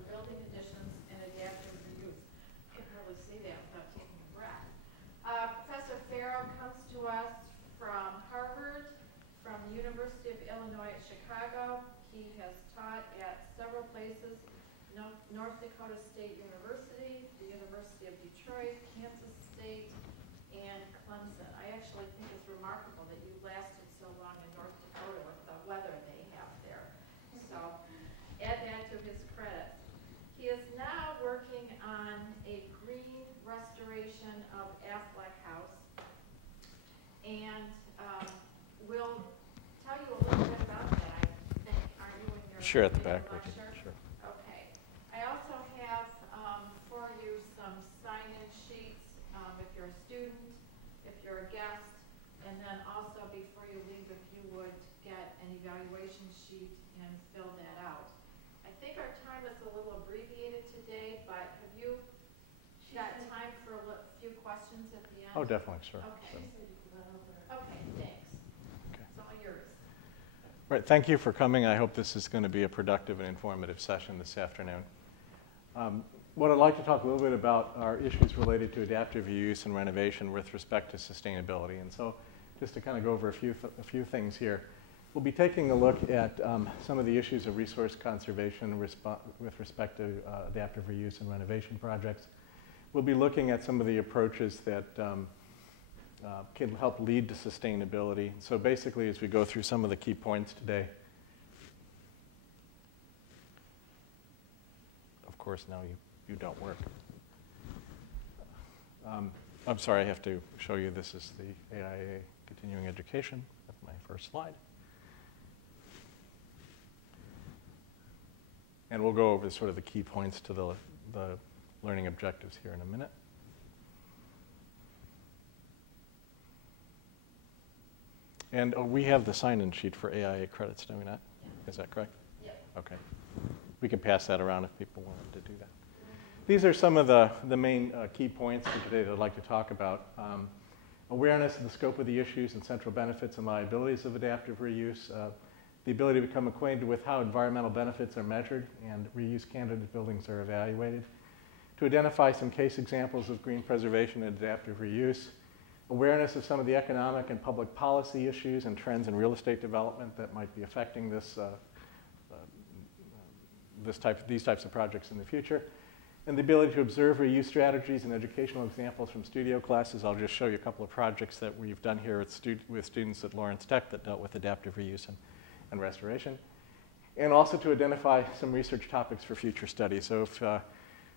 for building additions and adaptive reuse. I can hardly say that without taking a breath. Professor Farrow comes to us from Harvard, from the University of Illinois at Chicago. He has taught at several places, North Dakota State University, the University of Detroit, Kansas State, and Clemson. I actually think it's remarkable that you lasted so long in North Dakota with the weather they have there. So add that to his credit. He is now working on a green restoration of Affleck House, and we'll tell you a little bit about that, I think. Aren't you in your Sure, at the back. lecture? Sure. Okay. I also have for you some sign-in sheets if you're a student, if you're a guest, and then also before you leave, if you would get an evaluation sheet and fill that out. I think our time is a little abbreviated today, but have you got time for a few questions at the end? Oh, definitely, sure. Okay. Okay, thanks. Okay. It's all yours. Right, thank you for coming. I hope this is going to be a productive and informative session this afternoon. What I'd like to talk a little bit about are issues related to adaptive reuse and renovation with respect to sustainability. And so just to kind of go over a few things here, we'll be taking a look at some of the issues of resource conservation with respect to adaptive reuse and renovation projects. We'll be looking at some of the approaches that can help lead to sustainability. So basically, as we go through some of the key points today, of course, now you don't work. I'm sorry, I have to show you this is the AIA Continuing Education. That's my first slide. And we'll go over sort of the key points to the learning objectives here in a minute. And we have the sign-in sheet for AIA credits, do we not? Yeah. Is that correct? Yep. Okay. We can pass that around if people wanted to do that. These are some of the main key points for today that I'd like to talk about. Awareness of the scope of the issues and central benefits and liabilities of adaptive reuse. The ability to become acquainted with how environmental benefits are measured and reuse candidate buildings are evaluated. To identify some case examples of green preservation and adaptive reuse. Awareness of some of the economic and public policy issues and trends in real estate development that might be affecting these types of projects in the future. And the ability to observe reuse strategies and educational examples from studio classes. I'll just show you a couple of projects that we've done here with students at Lawrence Tech that dealt with adaptive reuse and restoration. And also to identify some research topics for future study. So if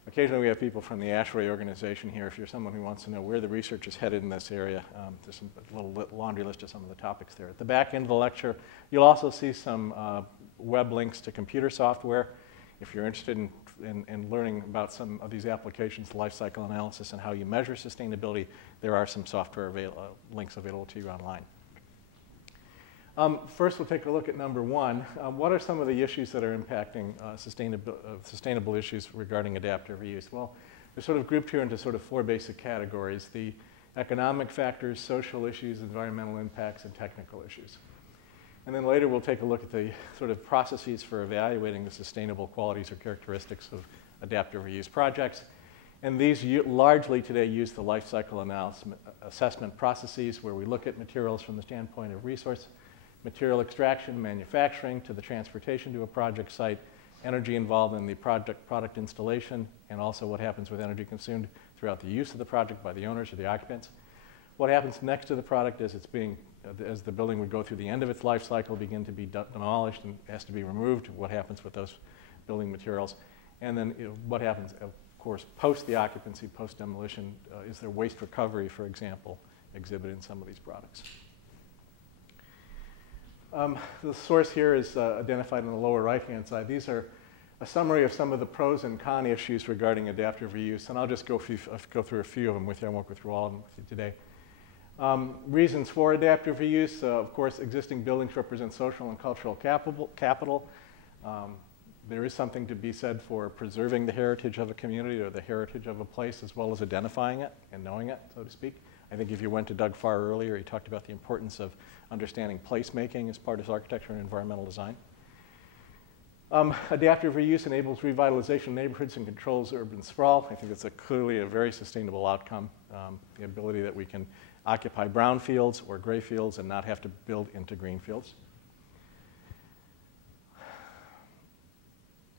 occasionally we have people from the ASHRAE organization here. If you're someone who wants to know where the research is headed in this area, there's a little laundry list of some of the topics there. At the back end of the lecture, you'll also see some web links to computer software. If you're interested in learning about some of these applications, life cycle analysis, and how you measure sustainability, there are some software links available to you online. First, we'll take a look at number one. What are some of the issues that are impacting sustainable issues regarding adaptive reuse? Well, they're sort of grouped here into sort of four basic categories: the economic factors, social issues, environmental impacts, and technical issues. And then later, we'll take a look at the sort of processes for evaluating the sustainable qualities or characteristics of adaptive reuse projects. And these largely today use the life cycle assessment processes, where we look at materials from the standpoint of resource, material extraction, manufacturing, to the transportation to a project site, energy involved in the product installation, and also what happens with energy consumed throughout the use of the project by the owners or the occupants. What happens next to the product as as the building would go through the end of its life cycle, begin to be demolished and has to be removed, what happens with those building materials. And then what happens, of course, post the occupancy, post demolition. Is there waste recovery, for example, exhibited in some of these products? The source here is identified on the lower right-hand side. These are a summary of some of the pros and con issues regarding adaptive reuse, and I'll just go through a few of them with you. I won't go through all of them with you today. Reasons for adaptive reuse. Of course, existing buildings represent social and cultural capital. There is something to be said for preserving the heritage of a community or the heritage of a place, as well as identifying it and knowing it, so to speak. I think if you went to Doug Farr earlier, he talked about the importance of understanding placemaking as part of architecture and environmental design. Adaptive reuse enables revitalization of neighborhoods and controls urban sprawl. I think it's clearly a very sustainable outcome. The ability that we can occupy brown fields or gray fields and not have to build into green fields.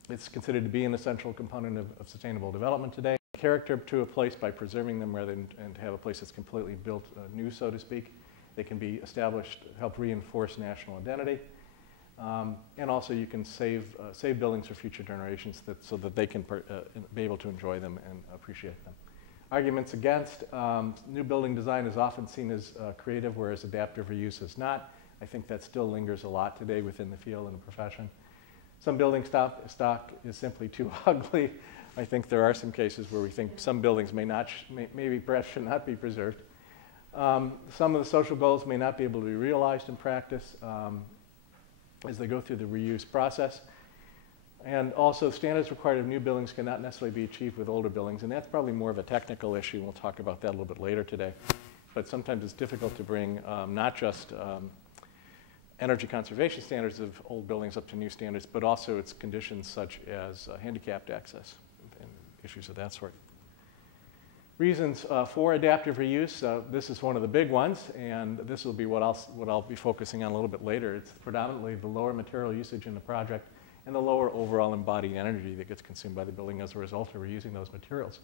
It's considered to be an essential component of sustainable development today. Character to a place by preserving them rather than to have a place that's completely built new, so to speak. They can be established, help reinforce national identity. And also you can save buildings for future generations so that they can be able to enjoy them and appreciate them. Arguments against, new building design is often seen as creative, whereas adaptive reuse is not. I think that still lingers a lot today within the field and the profession. Some building stock is simply too ugly. I think there are some cases where we think some buildings maybe perhaps should not be preserved. Some of the social goals may not be able to be realized in practice as they go through the reuse process. And also standards required of new buildings cannot necessarily be achieved with older buildings, and that's probably more of a technical issue. We'll talk about that a little bit later today. But sometimes it's difficult to bring not just energy conservation standards of old buildings up to new standards, but also its conditions such as handicapped access and issues of that sort. Reasons for adaptive reuse, this is one of the big ones, and this will be what I'll be focusing on a little bit later. It's predominantly the lower material usage in the project and the lower overall embodied energy that gets consumed by the building as a result of reusing those materials.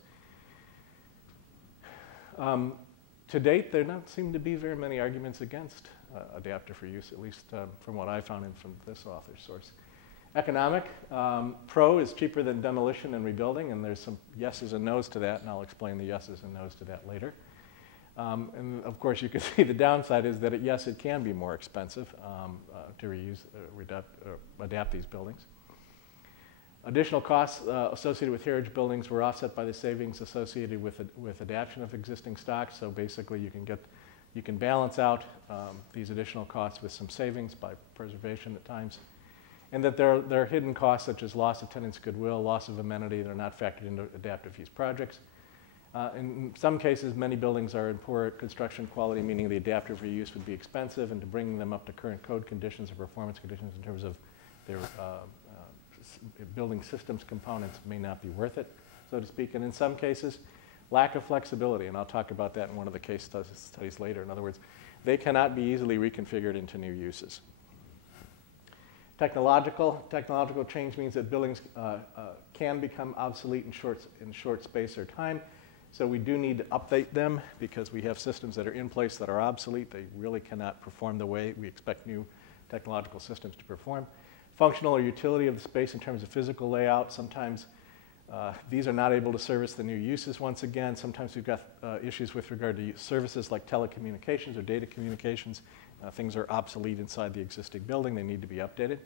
To date, there don't seem to be very many arguments against adaptive reuse, at least from what I found and from this author's source. Economic, pro is cheaper than demolition and rebuilding, and there's some yeses and nos to that, and I'll explain the yeses and nos to that later. And of course, you can see the downside is that, yes, it can be more expensive to reuse, adapt these buildings. Additional costs associated with heritage buildings were offset by the savings associated with adaptation of existing stock. So basically, you can balance out these additional costs with some savings by preservation at times. And that there are hidden costs such as loss of tenants' goodwill, loss of amenity that are not factored into adaptive use projects. In some cases, many buildings are in poor construction quality, meaning the adaptive reuse would be expensive, and to bring them up to current code conditions or performance conditions in terms of their building systems components may not be worth it, so to speak. And in some cases, lack of flexibility, and I'll talk about that in one of the case studies later. In other words, they cannot be easily reconfigured into new uses. Technological change means that buildings can become obsolete in short space or time. So we do need to update them because we have systems that are in place that are obsolete. They really cannot perform the way we expect new technological systems to perform. Functional or utility of the space in terms of physical layout. Sometimes these are not able to service the new uses once again. Sometimes we've got issues with regard to services like telecommunications or data communications. Things are obsolete inside the existing building. They need to be updated.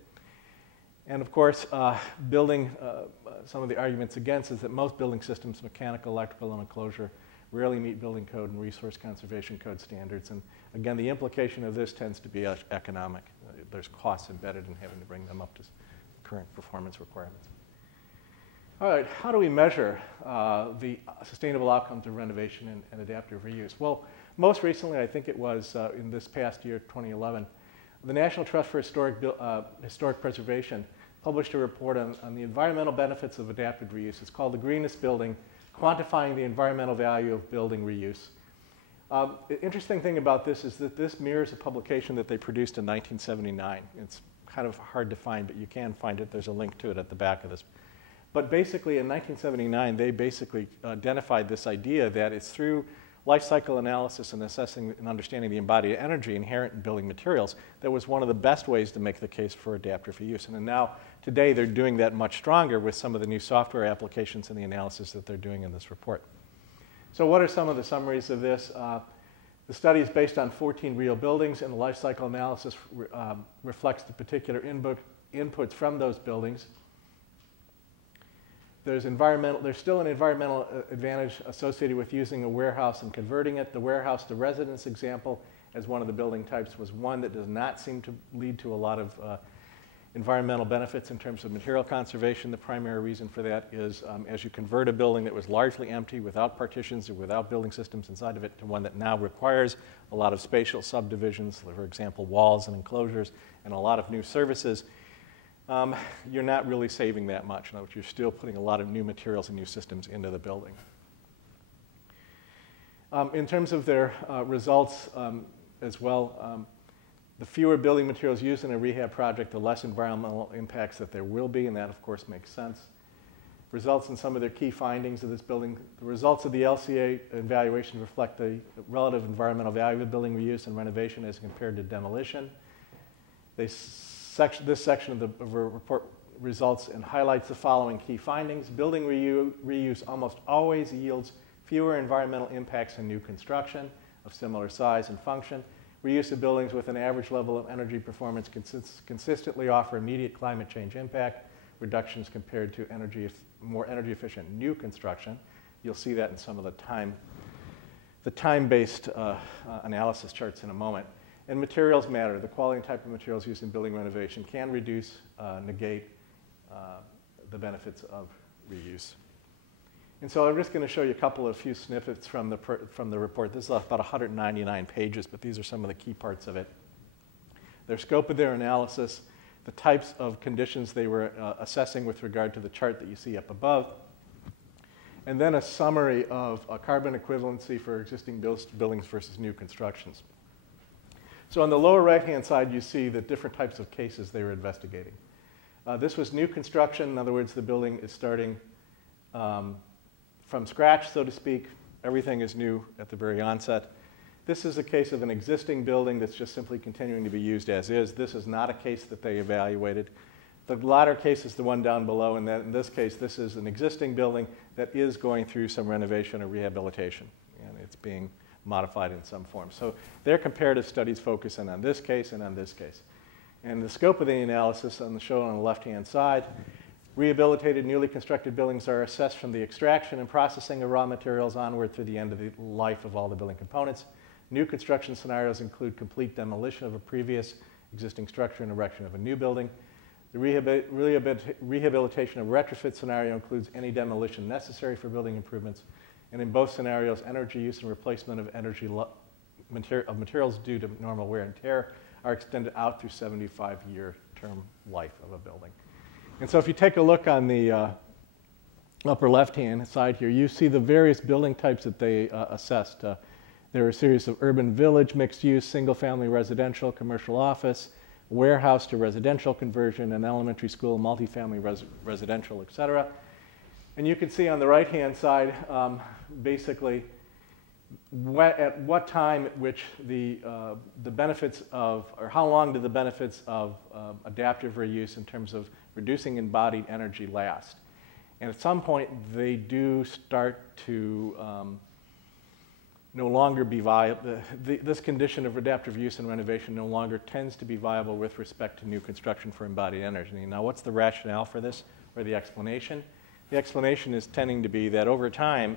And of course, some of the arguments against is that most building systems, mechanical, electrical, and enclosure, rarely meet building code and resource conservation code standards. And again, the implication of this tends to be economic. There's costs embedded in having to bring them up to current performance requirements. All right, how do we measure the sustainable outcomes of renovation and adaptive reuse? Well, most recently, I think it was in this past year, 2011, the National Trust for Historic Preservation published a report on the environmental benefits of adaptive reuse. It's called The Greenest Building, Quantifying the Environmental Value of Building Reuse. The interesting thing about this is that this mirrors a publication that they produced in 1979. It's kind of hard to find, but you can find it. There's a link to it at the back of this. But basically, in 1979, they basically identified this idea that it's through life cycle analysis and assessing and understanding the embodied energy inherent in building materials that was one of the best ways to make the case for adaptive reuse. And now, today, they're doing that much stronger with some of the new software applications and the analysis that they're doing in this report. So what are some of the summaries of this? The study is based on 14 real buildings, and the life cycle analysis reflects the particular inputs from those buildings. There's still an environmental advantage associated with using a warehouse and converting it. The warehouse to residence example as one of the building types was one that does not seem to lead to a lot of environmental benefits in terms of material conservation. The primary reason for that is as you convert a building that was largely empty without partitions or without building systems inside of it to one that now requires a lot of spatial subdivisions, for example, walls and enclosures, and a lot of new services, you're not really saving that much. In other words, you're still putting a lot of new materials and new systems into the building. In terms of their results as well, the fewer building materials used in a rehab project, the less environmental impacts that there will be, and that, of course, makes sense. Results in some of their key findings of this building. The results of the LCA evaluation reflect the relative environmental value of building reuse and renovation as compared to demolition. This section of the report results and highlights the following key findings. Building reuse almost always yields fewer environmental impacts than new construction of similar size and function. Reuse of buildings with an average level of energy performance consistently offer immediate climate change impact reductions compared to more energy efficient new construction. You'll see that in some of the time-based analysis charts in a moment. And materials matter. The quality and type of materials used in building renovation can reduce, negate the benefits of reuse. And so I'm just going to show you a few snippets from the report. This is about 199 pages, but these are some of the key parts of it. Their scope of their analysis, the types of conditions they were assessing with regard to the chart that you see up above, and then a summary of carbon equivalency for existing buildings versus new constructions. So on the lower right-hand side, you see the different types of cases they were investigating. This was new construction. In other words, the building is starting from scratch, so to speak. Everything is new at the very onset. This is a case of an existing building that's just simply continuing to be used as is. This is not a case that they evaluated. The latter case is the one down below, and in this case, this is an existing building that is going through some renovation or rehabilitation, and it's being modified in some form. So their comparative studies focus in on this case and on this case. And the scope of the analysis shown on the left-hand side, rehabilitated, newly constructed buildings are assessed from the extraction and processing of raw materials onward through the end of the life of all the building components. New construction scenarios include complete demolition of a previous existing structure and erection of a new building. The rehabilitation of retrofit scenario includes any demolition necessary for building improvements. And in both scenarios, energy use and replacement of materials due to normal wear and tear are extended out through 75-year term life of a building. And so if you take a look on the upper left-hand side here, you see the various building types that they assessed. There are a series of urban village, mixed use, single-family residential, commercial office, warehouse to residential conversion, an elementary school, multifamily residential, et cetera. And you can see on the right-hand side, basically, at what time at which the benefits of, or how long do the benefits of adaptive reuse in terms of reducing embodied energy last. And at some point, they do start to no longer be viable. This condition of adaptive use and renovation no longer tends to be viable with respect to new construction for embodied energy. Now, what's the rationale for this, or the explanation? The explanation is tending to be that over time,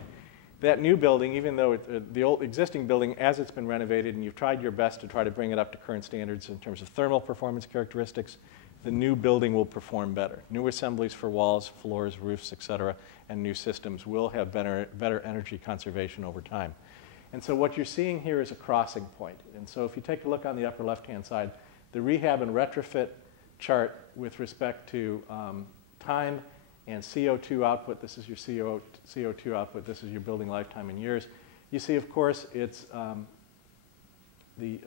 that new building, even though the old existing building, as it's been renovated and you've tried your best to try to bring it up to current standards in terms of thermal performance characteristics, the new building will perform better. New assemblies for walls, floors, roofs, et cetera, and new systems will have better energy conservation over time. And so what you're seeing here is a crossing point. And so if you take a look on the upper left-hand side, the rehab and retrofit chart with respect to time and CO2 output, this is your CO2 output, this is your building lifetime in years. You see, of course, it's the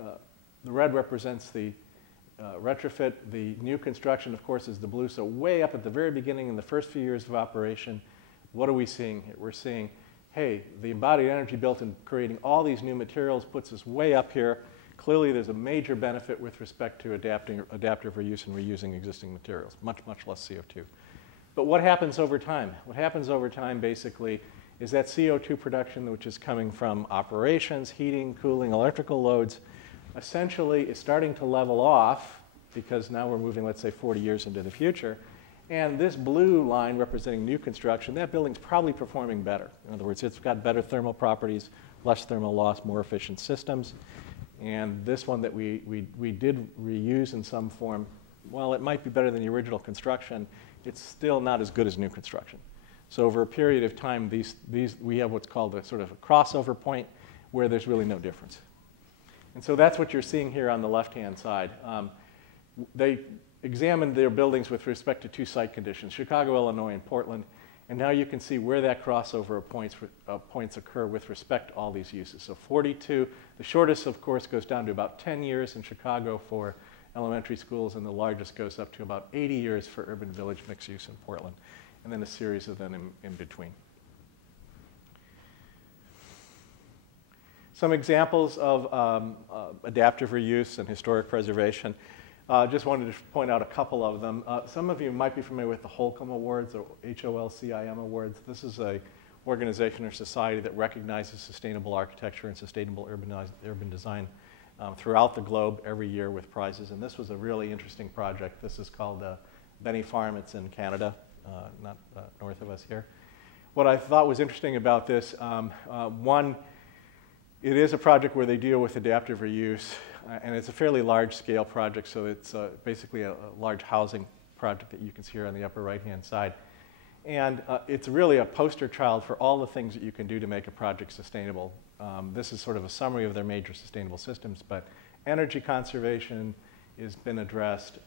red represents the retrofit. The new construction, of course, is the blue. So way up at the very beginning, in the first few years of operation, what are we seeing here? We're seeing, hey, the embodied energy built in creating all these new materials puts us way up here. Clearly, there's a major benefit with respect to adaptive reuse and reusing existing materials, much, much less CO2. But what happens over time? What happens over time, basically, is that CO2 production, which is coming from operations, heating, cooling, electrical loads, essentially is starting to level off because now we're moving, let's say, 40 years into the future. And this blue line representing new construction, that building's probably performing better. In other words, it's got better thermal properties, less thermal loss, more efficient systems. And this one that we did reuse in some form, while it might be better than the original construction, it's still not as good as new construction. So over a period of time, we have what's called a sort of a crossover point where there's really no difference. And so that's what you're seeing here on the left-hand side. They examined their buildings with respect to two site conditions, Chicago, Illinois, and Portland. And now you can see where that crossover of points occur with respect to all these uses. So 42, the shortest, of course, goes down to about 10 years in Chicago for elementary schools, and the largest goes up to about 80 years for urban village mixed use in Portland, and then a series of them in between. Some examples of adaptive reuse and historic preservation. Just wanted to point out a couple of them. Some of you might be familiar with the Holcomb Awards, or HOLCIM Awards. This is an organization or society that recognizes sustainable architecture and sustainable urban design throughout the globe every year with prizes. And this was a really interesting project. This is called Benny Farm. It's in Canada, not north of us here. What I thought was interesting about this, one, it is a project where they deal with adaptive reuse, and it's a fairly large-scale project, so it's basically a large housing project that you can see here on the upper right-hand side. And it's really a poster child for all the things that you can do to make a project sustainable. This is sort of a summary of their major sustainable systems, but energy conservation has been addressed,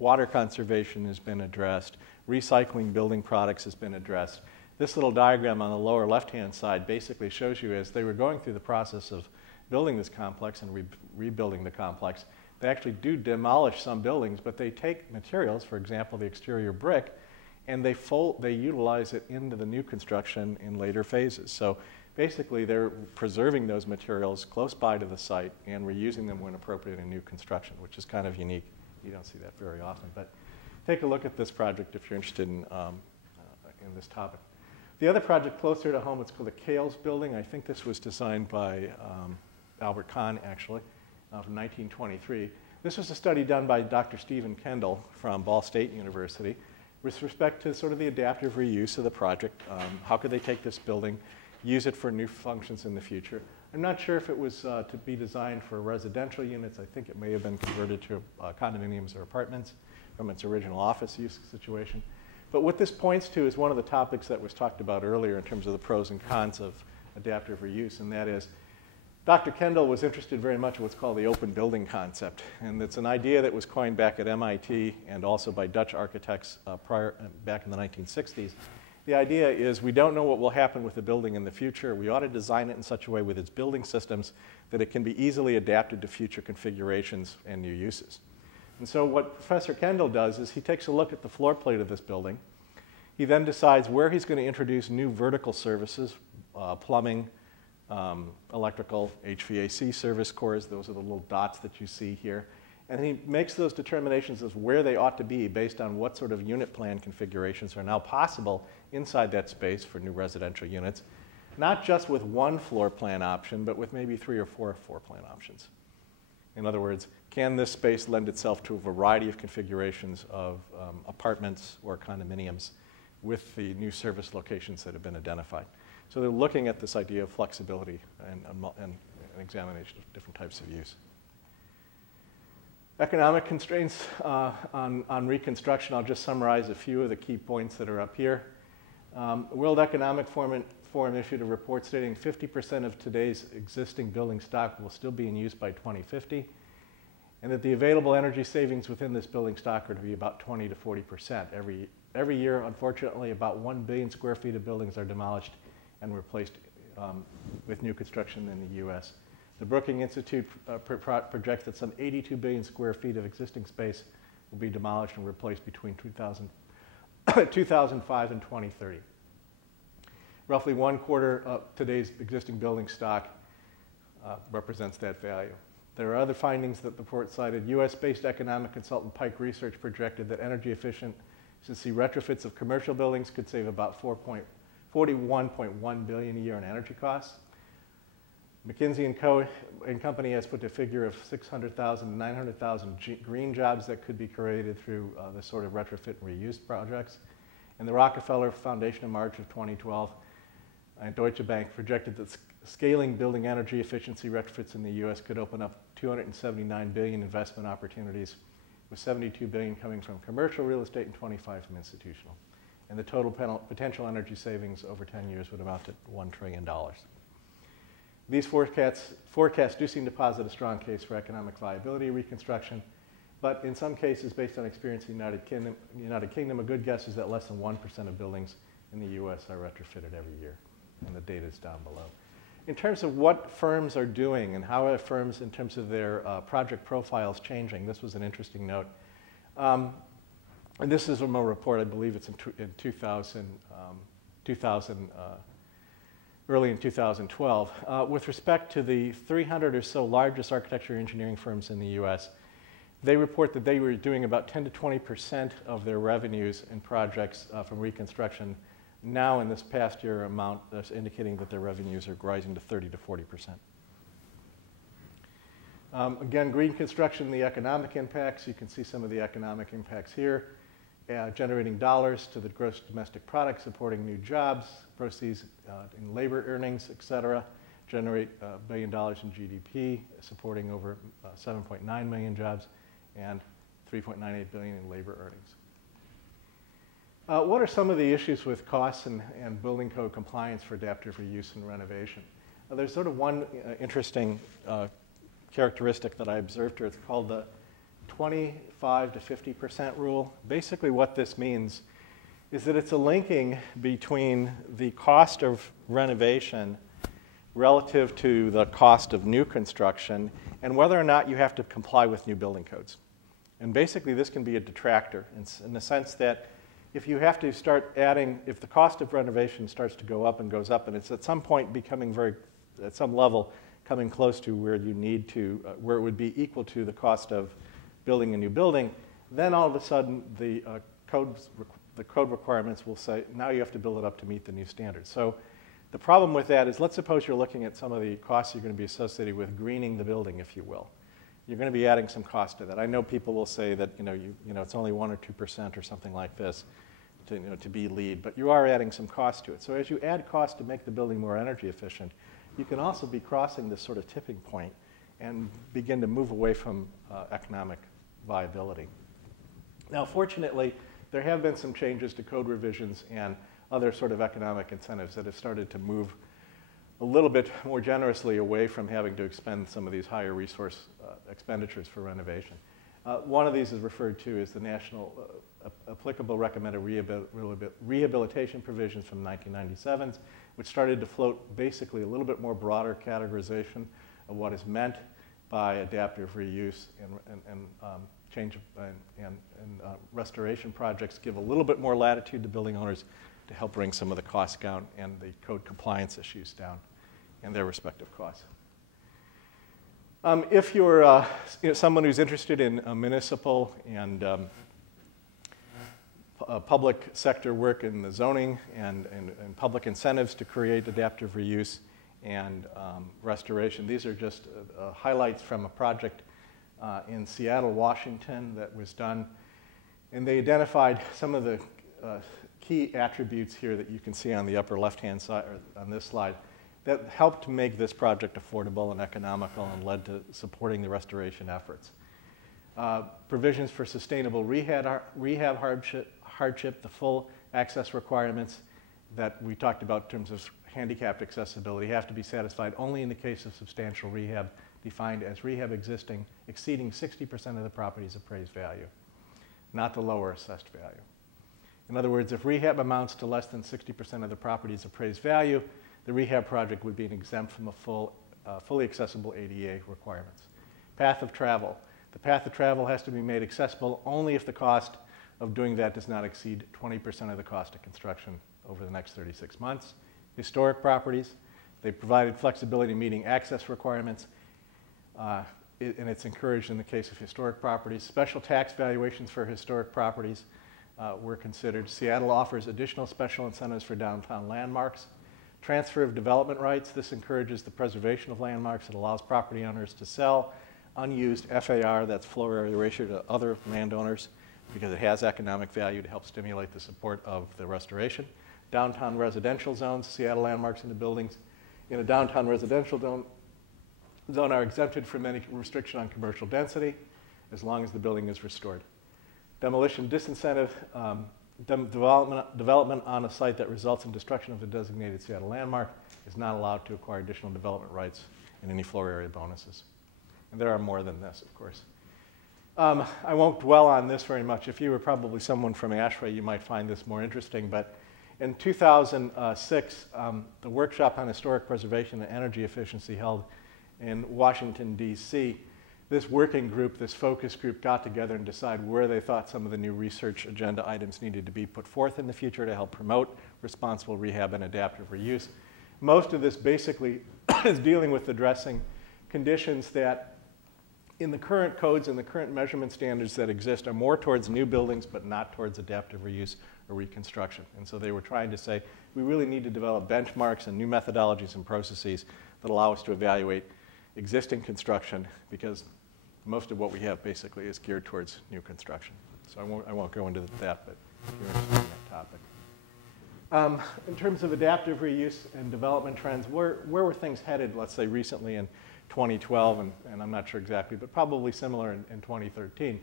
water conservation has been addressed, recycling building products has been addressed. This little diagram on the lower left-hand side basically shows you as they were going through the process of building this complex and rebuilding the complex, they actually do demolish some buildings, but they take materials, for example, the exterior brick, and they utilize it into the new construction in later phases. So basically, they're preserving those materials close by to the site and reusing them when appropriate in new construction, which is kind of unique. You don't see that very often, but take a look at this project if you're interested in this topic. The other project closer to home, it's called the Kales Building. I think this was designed by Albert Kahn, actually, from 1923. This was a study done by Dr. Stephen Kendall from Ball State University with respect to sort of the adaptive reuse of the project. How could they take this building, use it for new functions in the future? I'm not sure if it was to be designed for residential units. I think it may have been converted to condominiums or apartments from its original office use situation. But what this points to is one of the topics that was talked about earlier in terms of the pros and cons of adaptive reuse, and that is Dr. Kendall was interested very much in what's called the open building concept. And it's an idea that was coined back at MIT and also by Dutch architects back in the 1960s. The idea is we don't know what will happen with the building in the future. We ought to design it in such a way with its building systems that it can be easily adapted to future configurations and new uses. And so what Professor Kendall does is he takes a look at the floor plate of this building. He then decides where he's going to introduce new vertical services, plumbing, electrical, HVAC service cores. Those are the little dots that you see here. And he makes those determinations as where they ought to be based on what sort of unit plan configurations are now possible inside that space for new residential units, not just with one floor plan option, but with maybe 3 or 4 floor plan options. In other words, can this space lend itself to a variety of configurations of apartments or condominiums with the new service locations that have been identified? So they're looking at this idea of flexibility and examination of different types of use. Economic constraints on reconstruction. I'll just summarize a few of the key points that are up here. The World Economic Forum issued a report stating 50% of today's existing building stock will still be in use by 2050, and that the available energy savings within this building stock are to be about 20 to 40%. Every year, unfortunately, about 1 billion square feet of buildings are demolished and replaced with new construction in the U.S. The Brookings Institute projects that some 82 billion square feet of existing space will be demolished and replaced between 2005 and 2030. Roughly 1/4 of today's existing building stock represents that value. There are other findings that the report cited. US-based economic consultant Pike Research projected that energy efficiency retrofits of commercial buildings could save about $41.1 billion a year in energy costs. McKinsey and Company has put a figure of 600,000 to 900,000 green jobs that could be created through this sort of retrofit and reuse projects. And the Rockefeller Foundation in March of 2012 and Deutsche Bank projected that scaling building energy efficiency retrofits in the U.S. could open up 279 billion investment opportunities, with 72 billion coming from commercial real estate and 25 from institutional. And the total potential energy savings over 10 years would amount to $1 trillion. These forecasts do seem to posit a strong case for economic viability reconstruction, But in some cases, based on experience in the United Kingdom, a good guess is that less than 1% of buildings in the US are retrofitted every year. And the data is down below. In terms of what firms are doing and how are firms, in terms of their project profiles, changing, this was an interesting note. And this is from a report, I believe it's in 2000, early in 2012. With respect to the 300 or so largest architecture and engineering firms in the US, they report that they were doing about 10 to 20% of their revenues in projects from reconstruction. Now, in this past year amount, that's indicating that their revenues are rising to 30 to 40%. Again, green construction, the economic impacts. You can see some of the economic impacts here. Generating dollars to the gross domestic product, supporting new jobs, proceeds in labor earnings, et cetera. Generate $1 billion in GDP, supporting over 7.9 million jobs, and 3.98 billion in labor earnings. What are some of the issues with costs and building code compliance for adaptive reuse and renovation? There's sort of one interesting characteristic that I observed here. It's called the 25 to 50% rule. Basically what this means is that it's a linking between the cost of renovation relative to the cost of new construction and whether or not you have to comply with new building codes. And basically this can be a detractor in the sense that if you have to start adding, if the cost of renovation starts to go up and goes up and it's at some point becoming at some level, coming close to where you need to, where it would be equal to the cost of building a new building, then all of a sudden the code requirements will say, now you have to build it up to meet the new standards. So the problem with that is, let's suppose you're looking at some of the costs you're going to be associated with greening the building, if you will. You're going to be adding some cost to that. I know people will say that it's only 1 or 2% or something like this to be LEED, but you are adding some cost to it. So as you add cost to make the building more energy efficient, you can also be crossing this sort of tipping point and begin to move away from economic viability. Now, fortunately, there have been some changes to code revisions and other sort of economic incentives that have started to move a little bit more generously away from having to expend some of these higher resource expenditures for renovation. One of these is referred to as the National Applicable Recommended Rehabilitation Provisions from 1997, which started to float basically a little bit more broader categorization of what is meant by adaptive reuse and restoration projects, give a little bit more latitude to building owners to help bring some of the costs down and the code compliance issues down and their respective costs. If you're someone who's interested in municipal and public sector work in the zoning and public incentives to create adaptive reuse and restoration, these are just highlights from a project in Seattle, Washington that was done. And they identified some of the key attributes here that you can see on the upper left-hand side, or on this slide, that helped to make this project affordable and economical and led to supporting the restoration efforts. Provisions for sustainable rehab hardship, the full access requirements that we talked about in terms of handicapped accessibility have to be satisfied only in the case of substantial rehab, defined as rehab exceeding 60% of the property's appraised value, not the lower assessed value. In other words, if rehab amounts to less than 60% of the property's appraised value, the rehab project would be exempt from the fully accessible ADA requirements. Path of travel. The path of travel has to be made accessible only if the cost of doing that does not exceed 20% of the cost of construction over the next 36 months. Historic properties. They provided flexibility meeting access requirements, and it's encouraged in the case of historic properties. Special tax valuations for historic properties were considered. Seattle offers additional special incentives for downtown landmarks. Transfer of development rights. This encourages the preservation of landmarks. It allows property owners to sell unused FAR, that's floor area ratio, to other landowners because it has economic value to help stimulate the support of the restoration. Downtown residential zones. Seattle landmarks in the buildings in a downtown residential zone are exempted from any restriction on commercial density as long as the building is restored. Demolition disincentive. Development on a site that results in destruction of the designated Seattle landmark is not allowed to acquire additional development rights and any floor area bonuses. And there are more than this, of course. I won't dwell on this very much. If you were probably someone from ASHRAE, you might find this more interesting. But in 2006, the Workshop on Historic Preservation and Energy Efficiency held in Washington, D.C., this working group, this focus group, got together and decided where they thought some of the new research agenda items needed to be put forth in the future to help promote responsible rehab and adaptive reuse. Most of this basically is dealing with addressing conditions that in the current codes and the current measurement standards that exist are more towards new buildings but not towards adaptive reuse or reconstruction. And so they were trying to say we really need to develop benchmarks and new methodologies and processes that allow us to evaluate existing construction, because most of what we have basically is geared towards new construction. So I won't go into that, but if you're interested in that topic. In terms of adaptive reuse and development trends, where were things headed, let's say, recently in 2012, and I'm not sure exactly, but probably similar in 2013.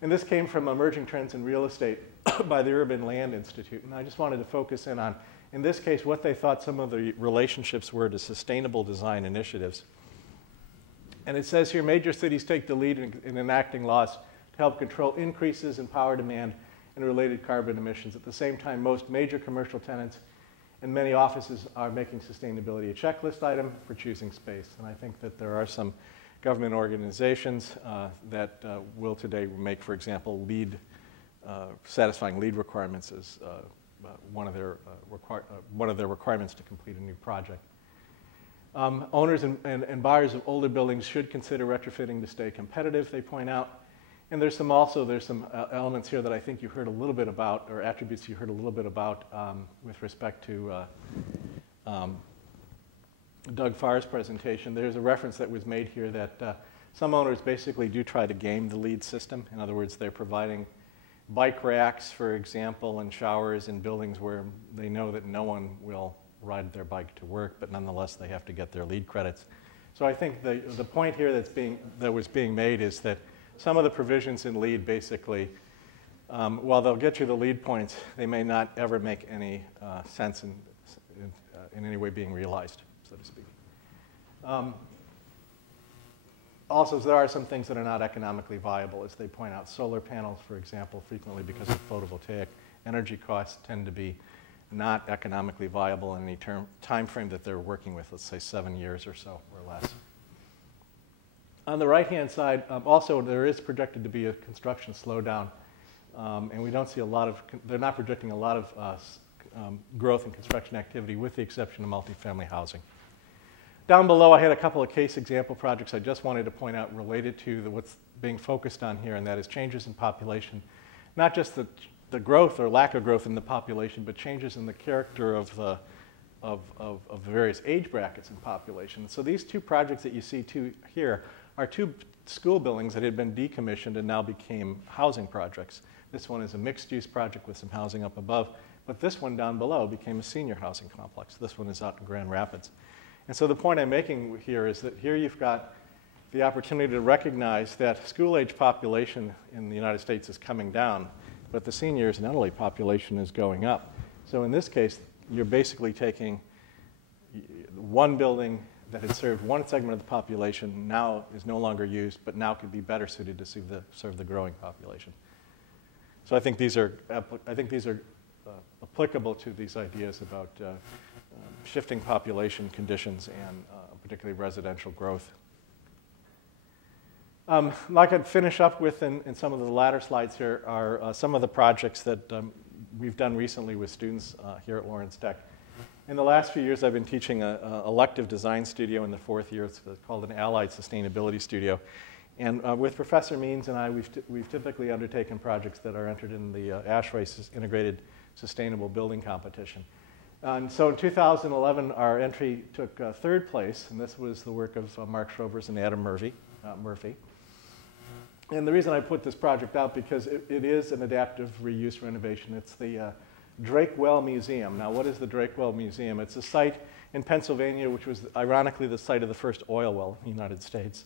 And this came from Emerging Trends in Real Estate by the Urban Land Institute. And I just wanted to focus in on, in this case, what they thought some of the relationships were to sustainable design initiatives. And it says here, major cities take the lead in enacting laws to help control increases in power demand and related carbon emissions. At the same time, most major commercial tenants and many offices are making sustainability a checklist item for choosing space. And I think that there are some government organizations that will today make, for example, satisfying LEED requirements as one of their requirements to complete a new project. Owners and buyers of older buildings should consider retrofitting to stay competitive, they point out. And there's some elements here that I think you heard a little bit about, or attributes you heard a little bit about with respect to Doug Farr's presentation. There's a reference that was made here that some owners basically do try to game the LEED system. In other words, they're providing bike racks, for example, and showers in buildings where they know that no one will ride their bike to work, but nonetheless they have to get their LEED credits. So I think the point here that was being made is that some of the provisions in LEED basically, while they'll get you the LEED points, they may not ever make any sense in any way being realized, so to speak. Also, there are some things that are not economically viable, as they point out. Solar panels, for example, frequently because of photovoltaic energy costs tend to be not economically viable in any time frame that they're working with, let's say 7 years or so or less. On the right-hand side, also there is projected to be a construction slowdown, and we don't see they're not projecting a lot of growth in construction activity with the exception of multifamily housing. Down below, I had a couple of case example projects I just wanted to point out related to what's being focused on here, and that is changes in population. Not just the growth or lack of growth in the population, but changes in the character of the various age brackets in population. So these two projects that you see here are two school buildings that had been decommissioned and now became housing projects. This one is a mixed-use project with some housing up above, but this one down below became a senior housing complex. This one is out in Grand Rapids. And so the point I'm making here is that here you've got the opportunity to recognize that school-age population in the United States is coming down, but the seniors and elderly population is going up. So in this case, you're basically taking one building that had served one segment of the population, now is no longer used, but now could be better suited to serve the growing population. So I think these are applicable to these ideas about shifting population conditions and particularly residential growth. Like I'd finish up with in some of the latter slides here are some of the projects that we've done recently with students here at Lawrence Tech. In the last few years, I've been teaching an elective design studio in the 4th year. It's called an Allied Sustainability Studio. And with Professor Means and I, we've typically undertaken projects that are entered in the ASHRAE Integrated Sustainable Building Competition. And so in 2011, our entry took 3rd place, and this was the work of Mark Schrovers and Adam Murphy. And the reason I put this project out because it is an adaptive reuse renovation. It's the Drake Well Museum. Now, what is the Drake Well Museum? It's a site in Pennsylvania, which was ironically the site of the first oil well in the United States.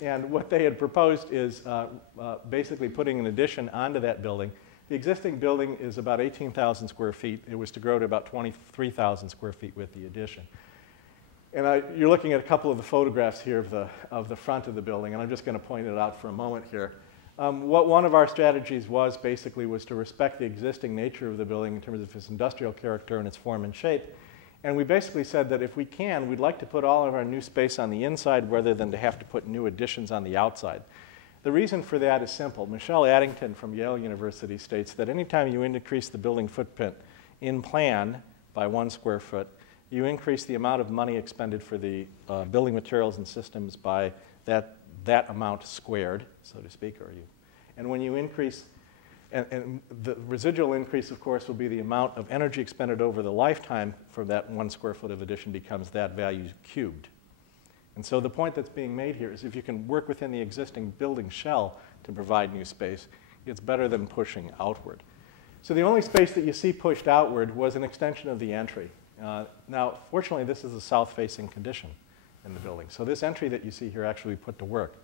And what they had proposed is basically putting an addition onto that building. The existing building is about 18,000 square feet. It was to grow to about 23,000 square feet with the addition. And you're looking at a couple of the photographs here of the front of the building, and I'm just going to point it out for a moment here. What one of our strategies was basically was to respect the existing nature of the building in terms of its industrial character and its form and shape. And we basically said that if we can, we'd like to put all of our new space on the inside rather than to have to put new additions on the outside. The reason for that is simple. Michelle Addington from Yale University states that anytime you increase the building footprint in plan by 1 square foot, you increase the amount of money expended for the building materials and systems by that amount squared, so to speak, and when you increase, and the residual increase, of course, will be the amount of energy expended over the lifetime for that 1 square foot of addition becomes that value cubed. And so the point that's being made here is if you can work within the existing building shell to provide new space, it's better than pushing outward. So the only space that you see pushed outward was an extension of the entry. Now, fortunately, this is a south-facing condition in the building. So this entry that you see here actually put to work.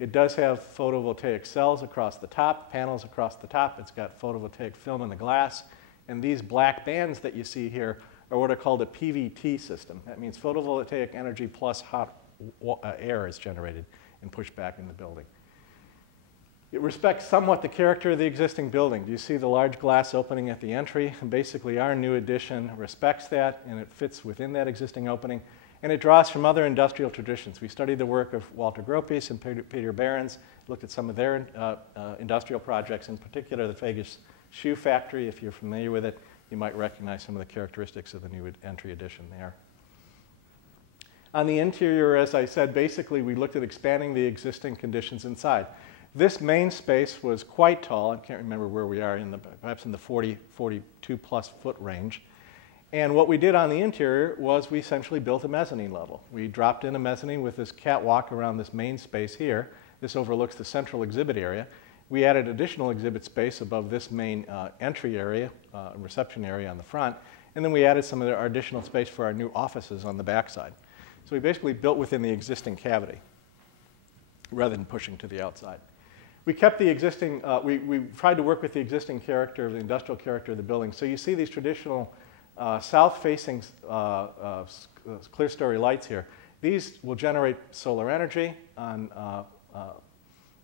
It does have photovoltaic cells across the top, panels across the top. It's got photovoltaic film in the glass. And these black bands that you see here are what are called a PVT system. That means photovoltaic energy plus hot air is generated and pushed back in the building. It respects somewhat the character of the existing building. Do you see the large glass opening at the entry? And basically, our new addition respects that, and it fits within that existing opening. And it draws from other industrial traditions. We studied the work of Walter Gropius and Peter Behrens, looked at some of their industrial projects, in particular the Vegas shoe factory. If you're familiar with it, you might recognize some of the characteristics of the new entry addition there. On the interior, as I said, basically we looked at expanding the existing conditions inside. This main space was quite tall. I can't remember where we are, perhaps in the 40, 42 plus foot range. And what we did on the interior was we essentially built a mezzanine level. We dropped in a mezzanine with this catwalk around this main space here. This overlooks the central exhibit area. We added additional exhibit space above this main entry area, reception area on the front. And then we added some of our additional space for our new offices on the backside. So we basically built within the existing cavity rather than pushing to the outside. We kept the existing, we tried to work with the existing character, the industrial character of the building. So you see these traditional south-facing clear-story lights here. These will generate solar energy on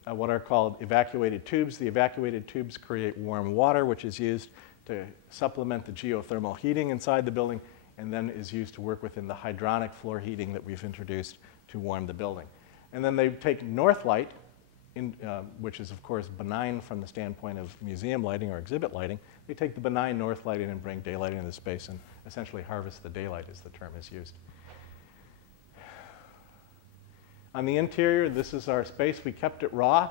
what are called evacuated tubes. The evacuated tubes create warm water, which is used to supplement the geothermal heating inside the building, and then is used to work within the hydronic floor heating that we've introduced to warm the building. And then they take north light, which is, of course, benign from the standpoint of museum lighting or exhibit lighting. They take the benign north light in and bring daylight into the space and essentially harvest the daylight, as the term is used. On the interior, this is our space. We kept it raw.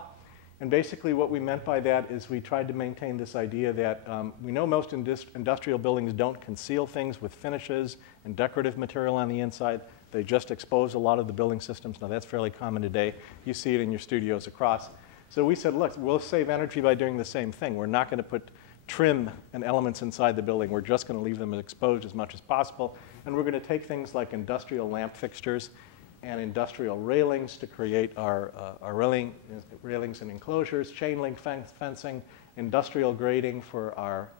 And basically what we meant by that is we tried to maintain this idea that we know most industrial buildings don't conceal things with finishes and decorative material on the inside. They just expose a lot of the building systems. Now that's fairly common today. You see it in your studios across. So we said, look, we'll save energy by doing the same thing. We're not going to put trim and elements inside the building. We're just going to leave them exposed as much as possible. And we're going to take things like industrial lamp fixtures and industrial railings to create our railings and enclosures, chain link fencing, industrial grading for our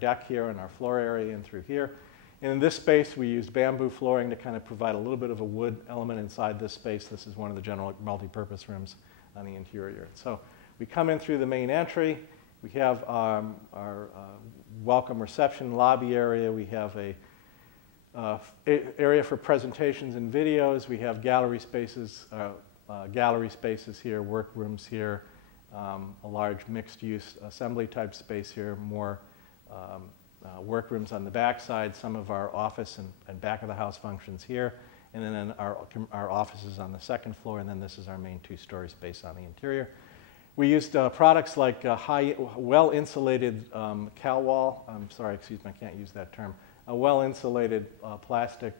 deck here and our floor area and through here. And in this space, we used bamboo flooring to kind of provide a little bit of a wood element inside this space. This is one of the general multi-purpose rooms on the interior. So we come in through the main entry. We have our welcome reception lobby area. We have a area for presentations and videos. We have gallery spaces here, workrooms here, a large mixed-use assembly type space here, more workrooms on the back side, some of our office and back of the house functions here, and then our offices on the second floor, and then this is our main two-story space on the interior. We used products like well-insulated CalWall. I'm sorry, excuse me, I can't use that term. A well-insulated plastic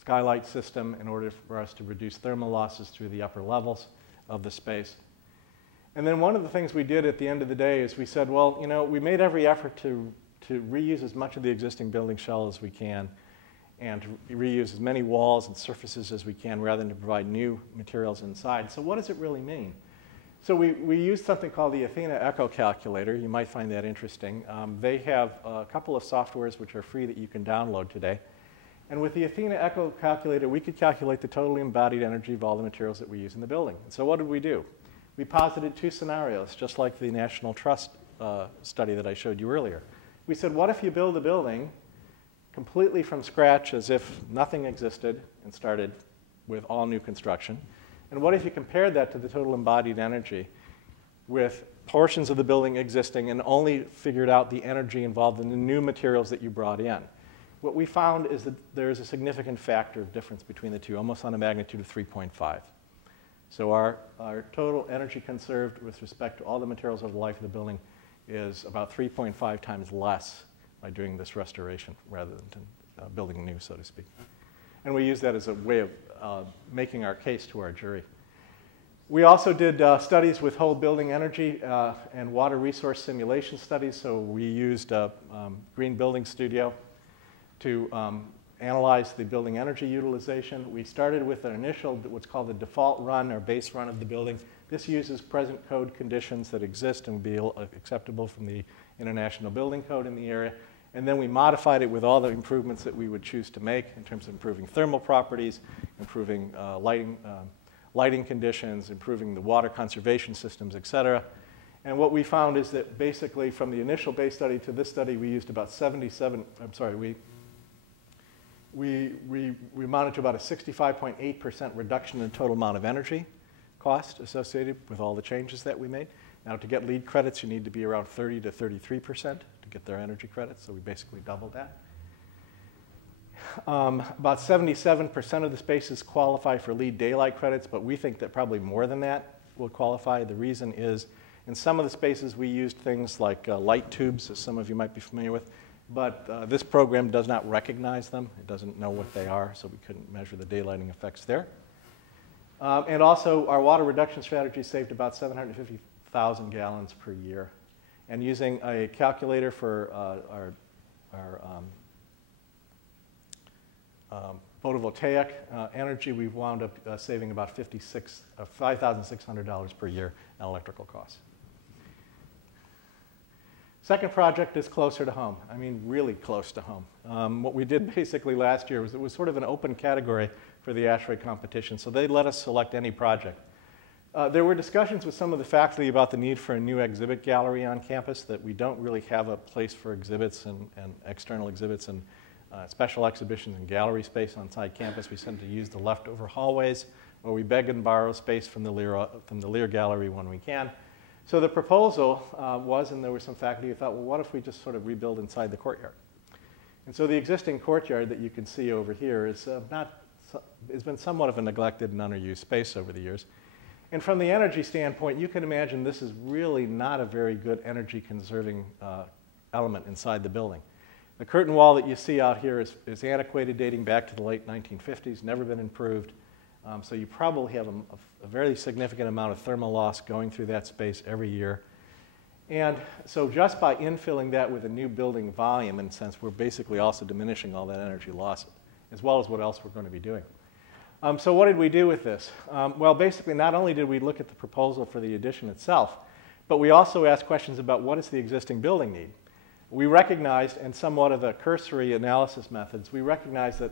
skylight system in order for us to reduce thermal losses through the upper levels of the space. And then one of the things we did at the end of the day is we said, well, you know, we made every effort to reuse as much of the existing building shell as we can and to reuse as many walls and surfaces as we can rather than to provide new materials inside. So what does it really mean? So we used something called the Athena Echo Calculator. You might find that interesting. They have a couple of softwares which are free that you can download today. And with the Athena Echo Calculator, we could calculate the total embodied energy of all the materials that we use in the building. And so what did we do? We posited two scenarios, just like the National Trust study that I showed you earlier. We said, what if you build a building completely from scratch as if nothing existed and started with all new construction? And what if you compared that to the total embodied energy with portions of the building existing and only figured out the energy involved in the new materials that you brought in? What we found is that there is a significant factor of difference between the two, almost on a magnitude of 3.5. So our total energy conserved with respect to all the materials over the life of the building is about 3.5 times less by doing this restoration rather than building new, so to speak. And we use that as a way of making our case to our jury. We also did studies with whole building energy and water resource simulation studies. So we used Green Building Studio to analyze the building energy utilization. We started with an initial, what's called the default run or base run of the building. This uses present code conditions that exist and would be acceptable from the International Building Code in the area. And then we modified it with all the improvements that we would choose to make in terms of improving thermal properties, improving lighting conditions, improving the water conservation systems, et cetera. And what we found is that basically from the initial base study to this study, we used about we amounted to about a 65.8% reduction in total amount of energy cost associated with all the changes that we made. Now, to get LEED credits, you need to be around 30 to 33% to get their energy credits, so we basically doubled that. About 77% of the spaces qualify for LEED daylight credits, but we think that probably more than that will qualify. The reason is in some of the spaces we used things like light tubes, as some of you might be familiar with, but this program does not recognize them. It doesn't know what they are, so we couldn't measure the daylighting effects there. And also, our water reduction strategy saved about 750,000 gallons per year. And using a calculator for our photovoltaic energy, we've wound up saving about $5,600 per year in electrical costs. Second project is closer to home. I mean, really close to home. What we did basically last year was it was sort of an open category for the ASHRAE competition, so they let us select any project. There were discussions with some of the faculty about the need for a new exhibit gallery on campus, that we don't really have a place for exhibits and external exhibits and special exhibitions and gallery space on site campus. We tend to use the leftover hallways, or we beg and borrow space from the Lear Gallery when we can. So the proposal was, and there were some faculty who thought, well, what if we just sort of rebuild inside the courtyard? And so the existing courtyard that you can see over here is has been somewhat of a neglected and underused space over the years. And from the energy standpoint, you can imagine this is really not a very good energy conserving element inside the building. The curtain wall that you see out here is antiquated, dating back to the late 1950s, never been improved. So you probably have a very significant amount of thermal loss going through that space every year. And so just by infilling that with a new building volume, in a sense, we're basically also diminishing all that energy loss, as well as what else we're going to be doing. So what did we do with this? Well, basically, not only did we look at the proposal for the addition itself, but we also asked questions about what does the existing building need. We recognized, and somewhat of a cursory analysis methods, we recognized that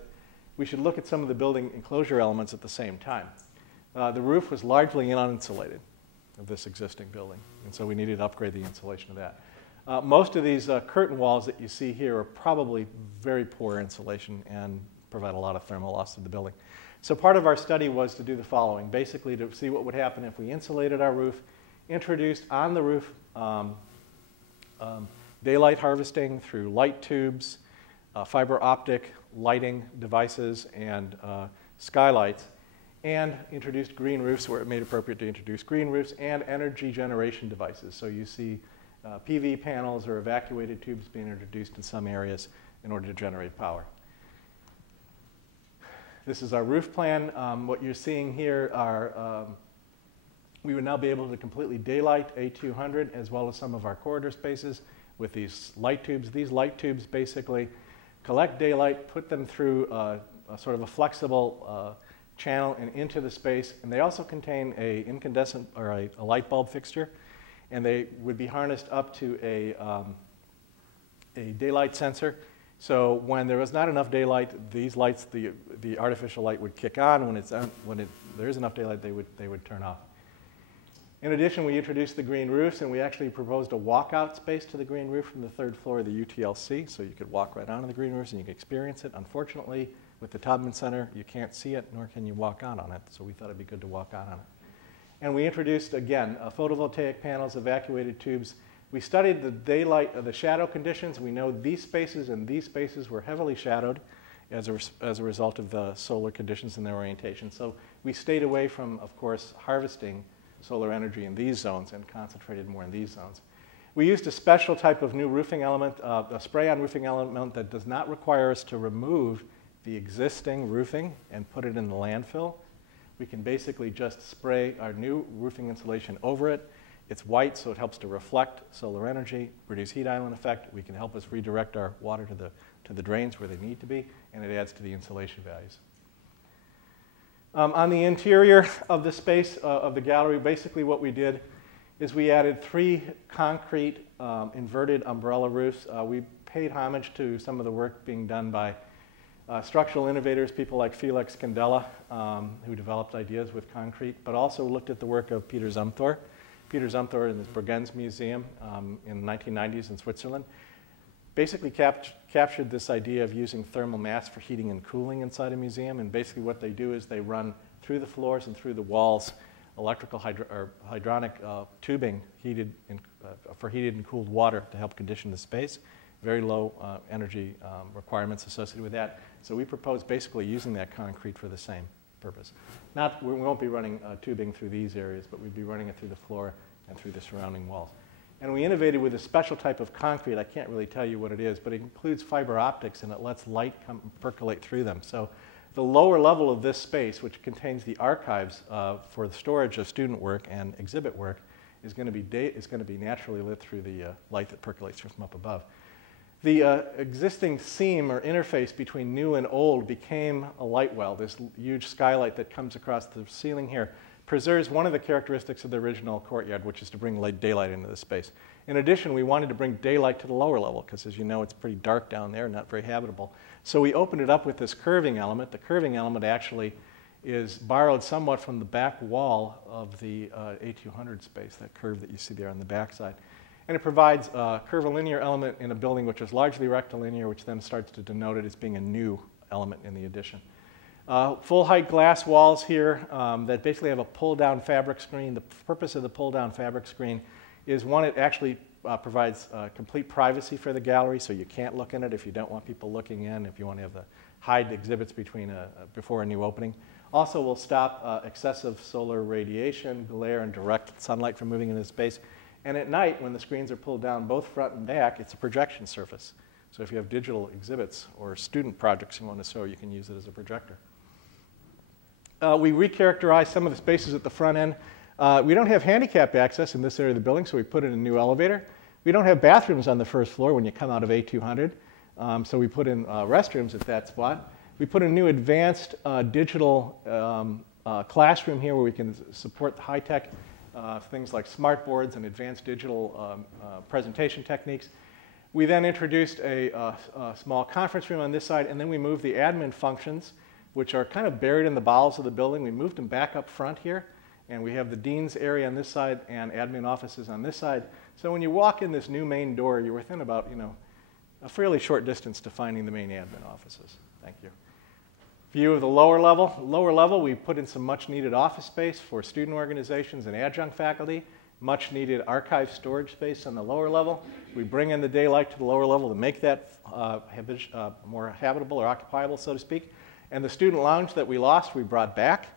we should look at some of the building enclosure elements at the same time. The roof was largely uninsulated of this existing building, and so we needed to upgrade the insulation of that. Most of these curtain walls that you see here are probably very poor insulation and provide a lot of thermal loss to the building. So part of our study was to do the following, basically to see what would happen if we insulated our roof, introduced on the roof daylight harvesting through light tubes, fiber optic lighting devices, and skylights, and introduced green roofs where it made appropriate to introduce green roofs, and energy generation devices. So you see PV panels or evacuated tubes being introduced in some areas in order to generate power. This is our roof plan. What you're seeing here are, we would now be able to completely daylight A200 as well as some of our corridor spaces with these light tubes. These light tubes basically collect daylight, put them through a sort of a flexible channel and into the space. And they also contain a incandescent or a light bulb fixture, and they would be harnessed up to a daylight sensor. So when there was not enough daylight, these lights, the artificial light would kick on. When there is enough daylight, they would turn off. In addition, we introduced the green roofs, and we actually proposed a walkout space to the green roof from the 3rd floor of the UTLC, so you could walk right onto the green roofs and you could experience it. Unfortunately, with the Tubman Center, you can't see it, nor can you walk out on it, so we thought it'd be good to walk out on it. And we introduced, again, photovoltaic panels, evacuated tubes. We studied the daylight, the shadow conditions. We know these spaces and these spaces were heavily shadowed as a result of the solar conditions and their orientation. So we stayed away from, of course, harvesting solar energy in these zones and concentrated more in these zones. We used a special type of new roofing element, a spray-on roofing element that does not require us to remove the existing roofing and put it in the landfill. We can basically just spray our new roofing insulation over it. It's white, so it helps to reflect solar energy, produce heat island effect. We can help us redirect our water to the drains where they need to be, and it adds to the insulation values. On the interior of the space of the gallery, basically what we did is we added 3 concrete inverted umbrella roofs. We paid homage to some of the work being done by structural innovators, people like Felix Candela, who developed ideas with concrete, but also looked at the work of Peter Zumthor. Peter Zumthor in his Bregenz Museum in the 1990s in Switzerland basically captured this idea of using thermal mass for heating and cooling inside a museum. And basically what they do is they run through the floors and through the walls electrical hydronic tubing for heated and cooled water to help condition the space. Very low energy requirements associated with that. So we propose basically using that concrete for the same purpose. We won't be running tubing through these areas, but we'd be running it through the floor and through the surrounding walls. And we innovated with a special type of concrete. I can't really tell you what it is, but it includes fiber optics, and it lets light percolate through them. So the lower level of this space, which contains the archives for the storage of student work and exhibit work, is going to be naturally lit through the light that percolates from up above. The existing seam or interface between new and old became a light well. This huge skylight that comes across the ceiling here preserves one of the characteristics of the original courtyard, which is to bring daylight into the space. In addition, we wanted to bring daylight to the lower level because, as you know, it's pretty dark down there, not very habitable. So we opened it up with this curving element. The curving element actually is borrowed somewhat from the back wall of the A200 space, that curve that you see there on the back side. And it provides a curvilinear element in a building which is largely rectilinear, which then starts to denote it as being a new element in the addition. Full-height glass walls here that basically have a pull-down fabric screen. The purpose of the pull-down fabric screen is, one, it actually provides complete privacy for the gallery, so you can't look in it if you don't want people looking in, if you want to have hide exhibits before a new opening. Also will stop excessive solar radiation, glare, and direct sunlight from moving into the space. And at night, when the screens are pulled down both front and back, it's a projection surface. So if you have digital exhibits or student projects you want to show, you can use it as a projector. We recharacterized some of the spaces at the front end. We don't have handicap access in this area of the building, so we put in a new elevator. We don't have bathrooms on the first floor when you come out of A200, so we put in restrooms at that spot. We put a new advanced digital classroom here where we can support the high-tech things like smart boards and advanced digital presentation techniques. We then introduced a small conference room on this side, and then we moved the admin functions, which are kind of buried in the bowels of the building. We moved them back up front here, and we have the dean's area on this side and admin offices on this side. So when you walk in this new main door, you're within about, a fairly short distance to finding the main admin offices. Thank you. View of the lower level. Lower level, we put in some much needed office space for student organizations and adjunct faculty. Much needed archive storage space on the lower level. We bring in the daylight to the lower level to make that more habitable or occupiable, so to speak. And the student lounge that we lost, we brought back.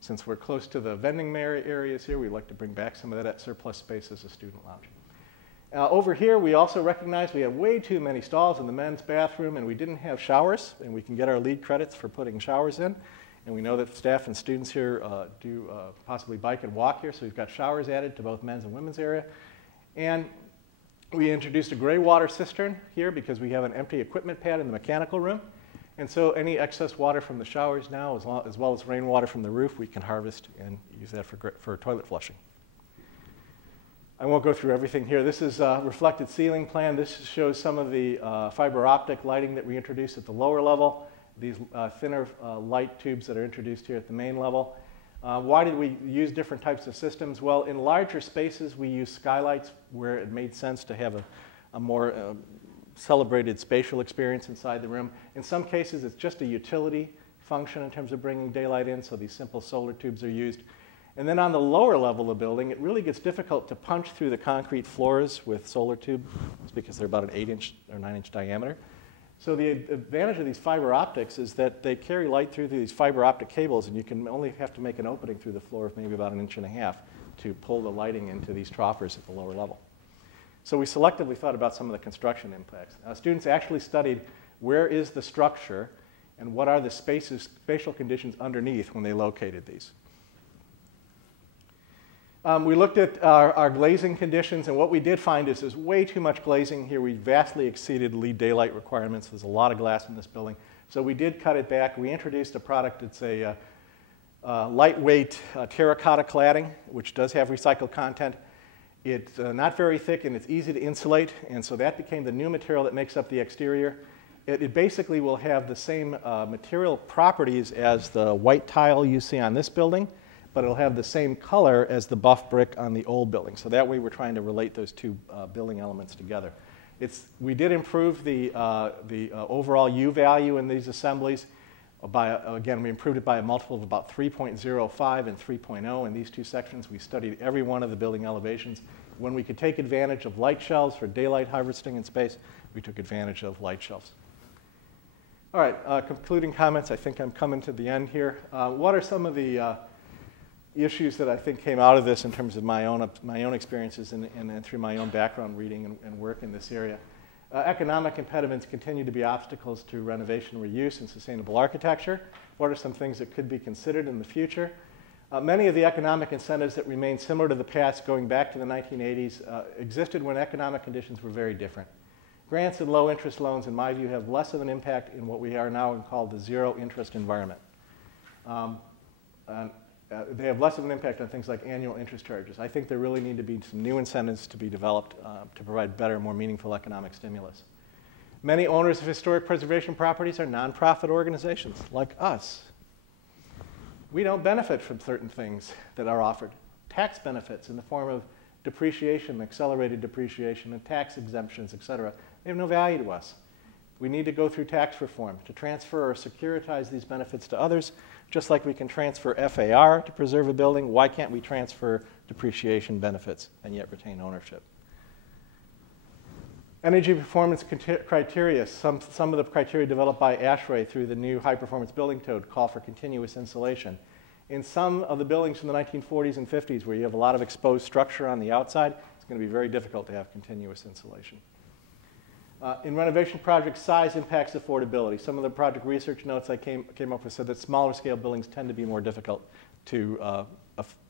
Since we're close to the vending areas here, we'd like to bring back some of that surplus space as a student lounge. Over here, we also recognize we have way too many stalls in the men's bathroom, and we didn't have showers, and we can get our lead credits for putting showers in. And we know that staff and students here do possibly bike and walk here, so we've got showers added to both men's and women's area. And we introduced a gray water cistern here because we have an empty equipment pad in the mechanical room. And so any excess water from the showers now, as well as rainwater from the roof, we can harvest and use that for toilet flushing. I won't go through everything here. This is a reflected ceiling plan. This shows some of the fiber optic lighting that we introduced at the lower level, these thinner light tubes that are introduced here at the main level. Why did we use different types of systems? Well, in larger spaces, we use skylights where it made sense to have a more celebrated spatial experience inside the room. In some cases, it's just a utility function in terms of bringing daylight in, so these simple solar tubes are used. And then on the lower level of the building, it really gets difficult to punch through the concrete floors with solar tubes because they're about an 8-inch or 9-inch diameter. So the advantage of these fiber optics is that they carry light through these fiber optic cables, and you can only have to make an opening through the floor of maybe about 1.5 inches to pull the lighting into these troffers at the lower level. So we selectively thought about some of the construction impacts. Students actually studied where is the structure and what are the spatial conditions underneath when they located these. We looked at our glazing conditions, and what we did find is there's way too much glazing here. We vastly exceeded LEED daylight requirements. There's a lot of glass in this building. So we did cut it back. We introduced a product that's a lightweight terracotta cladding, which does have recycled content. It's not very thick, and it's easy to insulate, and so that became the new material that makes up the exterior. It basically will have the same material properties as the white tile you see on this building, but it'll have the same color as the buff brick on the old building. So that way we're trying to relate those two building elements together. We did improve the overall U value in these assemblies. Again, we improved it by a multiple of about 3.05 and 3.0 in these two sections. We studied every one of the building elevations. When we could take advantage of light shelves for daylight harvesting in space, we took advantage of light shelves. All right, concluding comments. I think I'm coming to the end here. What are some of the issues that I think came out of this in terms of my own experiences and through my own background reading and work in this area? Economic impediments continue to be obstacles to renovation, reuse, and sustainable architecture. What are some things that could be considered in the future? Many of the economic incentives that remain similar to the past, going back to the 1980s, existed when economic conditions were very different. Grants and low interest loans, in my view, have less of an impact in what we are now called the zero interest environment. They have less of an impact on things like annual interest charges. I think there really need to be some new incentives to be developed to provide better, more meaningful economic stimulus. Many owners of historic preservation properties are nonprofit organizations like us. We don't benefit from certain things that are offered. Tax benefits in the form of depreciation, accelerated depreciation, and tax exemptions, et cetera, they have no value to us. We need to go through tax reform to transfer or securitize these benefits to others. Just like we can transfer FAR to preserve a building, why can't we transfer depreciation benefits and yet retain ownership? Energy performance criteria. Some of the criteria developed by ASHRAE through the new high-performance building code call for continuous insulation. In some of the buildings from the 1940s and 50s where you have a lot of exposed structure on the outside, it's going to be very difficult to have continuous insulation. In renovation projects, size impacts affordability. Some of the project research notes I came up with said that smaller scale buildings tend to be more difficult to